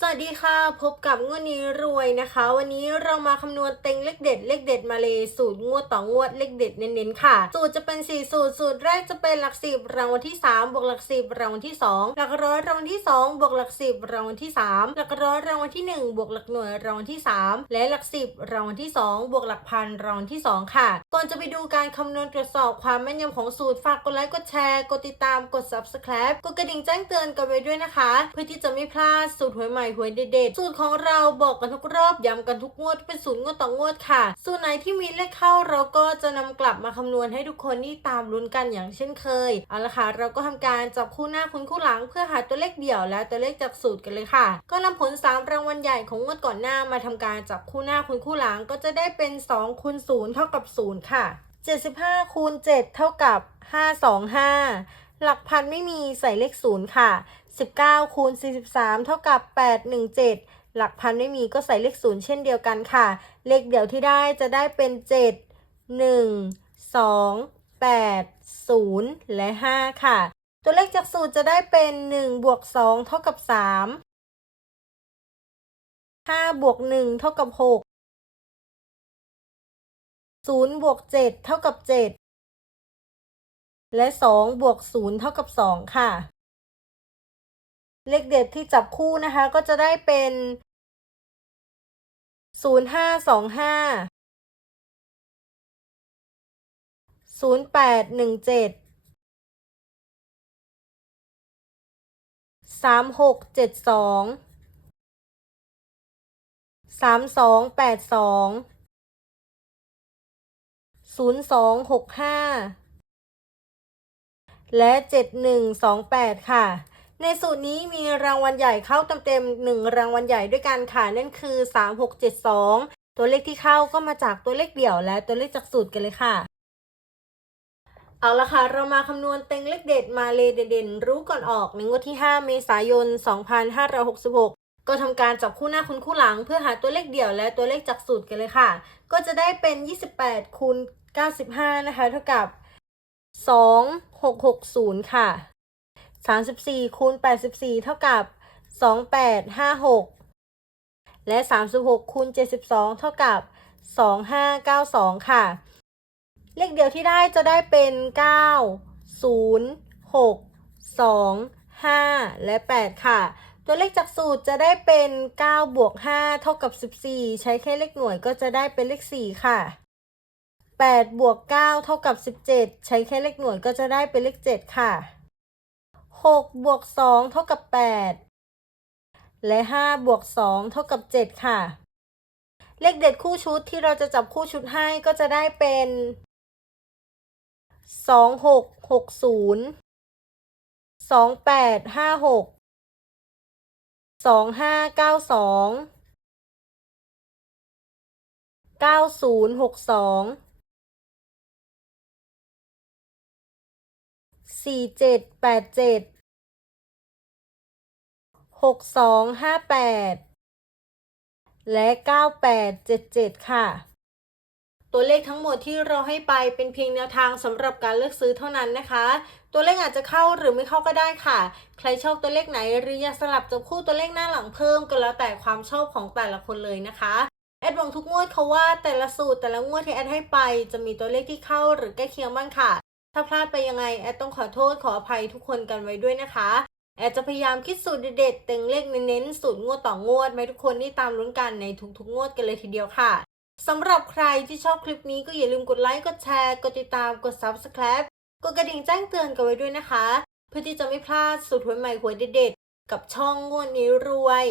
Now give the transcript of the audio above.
สวัสดีค่ะ พบกับงวดนี้รวยนะคะ วันนี้เรามาคำนวณเต็งเลขเด็ด เลขเด็ดมาเลยสูตรงวดต่องวดเลขเด็ดเน้นๆค่ะ สูตรจะเป็น 4 สูตร สูตรแรกจะเป็นหลักสิบรางวัลที่3บวกหลักสิบรางวัลที่ 2 หลักร้อยรางวัลที่ 2 บวกหลักสิบรางวัลที่ 3 หลักร้อยรางวัลที่ 1 บวกหลักหน่วยรางวัลที่ 3 และหลักสิบรางวัลที่ 2 บวกหลักพันรางวัลที่ 2 ค่ะ ก่อนจะไปดูการคำนวณตรวจสอบความแม่นยำของสูตรฝากกดไลค์กดแชร์กดติดตามกด subscribe กดกระดิ่งแจ้งเตือนกันไว้ด้วยนะคะ เพื่อที่จะไม่พลาดสูตรหวยใหม่หวยเด็ดๆสูตรของเราบอกกันทุกรอบย้ำกันทุกงวดเป็นสูตรงวดต่องวดค่ะ สูตรไหนที่มีเลขเข้าเราก็จะนำกลับมาคำนวณให้ทุกคนนี่ตามลุ้นกันอย่างเช่นเคยเอาละค่ะ เราก็ทำการจับคู่หน้าคุณคู่หลัง เพื่อหาตัวเลขเดี่ยวและตัวเลขจากสูตรกันเลยค่ะ ก็นำผล 3 รางวัลใหญ่ของงวดก่อนหน้ามาทำการจับคู่หน้าคุณคู่หลังก็จะได้เป็น2คูณ0เท่ากับ0ค่ะ75คูณ7เท่ากับ525 หลักพันไม่มีใส่เลข0ค่ะ 19คูณ43 เท่ากับ 817 หลักพันไม่มีก็ใส่เลข0เช่นเดียวกันค่ะ เลขเดี่ยวที่ได้จะได้เป็น 7 1 2 8 0 และ 5 ค่ะ ตัวเลขจากสูตรจะได้เป็น 1 บวก 2 เท่ากับ 3 5 บวก 1 เท่ากับ 6 0 บวก 7 เท่ากับ 7 และ2บวก0เท่ากับ 2 ค่ะ เลขเด็ดที่จับคู่นะคะ ก็จะได้เป็นศูนย์ห้าสองห้าศูนย์ และเจ็ดหนึ่งสองแปดค่ะ ในสูตรนี้มีรางวัลใหญ่เข้าเต็มๆหนึ่งรางวัลใหญ่ด้วยกันค่ะนั่นคือ 3672 ตัวเลขที่เข้าก็มาจากตัวเลขเดี่ยวและตัวเลขจากสูตรกันเลยค่ะ เอาละค่ะ เรามาคำนวณเต็งเลขเด็ดมาเลเด่นๆรู้ก่อนออกในงวดที่ 5 เมษายน 2566ก็ทำการจับคู่หน้าคุณคู่หลัง เพื่อหาตัวเลขเดี่ยวและตัวเลขจากสูตรกันเลยค่ะ ก็จะได้เป็น 28คูณ95 นะคะ เท่ากับ 2660 ค่ะ 34คูณ84 เท่ากับ 2856 และ 36คูณ72 เท่ากับ 2592 ค่ะ เลขเดียวที่ได้จะได้เป็น 9 0 6 2 5 และ 8 ค่ะ ตัวเลขจากสูตรจะได้เป็น 9 บวก 5 เท่ากับ 14 ใช้แค่เลขหน่วยก็จะได้เป็นเลข 4 ค่ะ 8 บวก 9 เท่ากับ 17 ใช้แค่เลขหน่วยก็จะได้เป็นเลข 7 ค่ะ 6 บวก 2 เท่ากับ 8 และ 5 บวก 2 เท่ากับ 7 ค่ะ เลขเด็ดคู่ชุดที่เราจะจับคู่ชุดให้ก็จะได้เป็น 2 6 6 0 2 8 5 6 2 5 9 2 9 สี่เจ็ดแปดเจ็ดหกสองห้าแปดและเก้าแปดเจ็ดเจ็ดค่ะ ตัวเลขทั้งหมดที่เราให้ไปเป็นเพียงแนวทางสำหรับการเลือกซื้อเท่านั้นนะคะตัวเลขอาจจะเข้าหรือไม่เข้าก็ได้ค่ะ ใครชอบตัวเลขไหนหรืออยากสลับจับคู่ตัวเลขหน้าหลังเพิ่มก็แล้วแต่ความชอบของแต่ละคนเลยนะคะ แอดหวังทุกงวดเขาว่าแต่ละสูตรแต่ละงวดที่แอดให้ไป จะมีตัวเลขที่เข้าหรือใกล้เคียงบ้างค่ะ ถ้าพลาดไปยังไงแอดต้องขอโทษขออภัยทุกคนกันไว้ด้วยนะคะ แอดจะพยายามคิดสูตรเด็ดๆเต็งเลขเน้นๆสูตรงวดต่องวดให้ทุกคนได้ตามลุ้นกันในทุกๆงวดกันเลยทีเดียวค่ะสำหรับใครที่ชอบคลิปนี้ก็อย่าลืมกดไลค์กดแชร์กดติดตามกด subscribe กดกระดิ่งแจ้งเตือนกันไว้ด้วยนะคะ เพื่อที่จะไม่พลาดสูตรหวยใหม่หวยเด็ดๆกับช่องงวดนี้รวย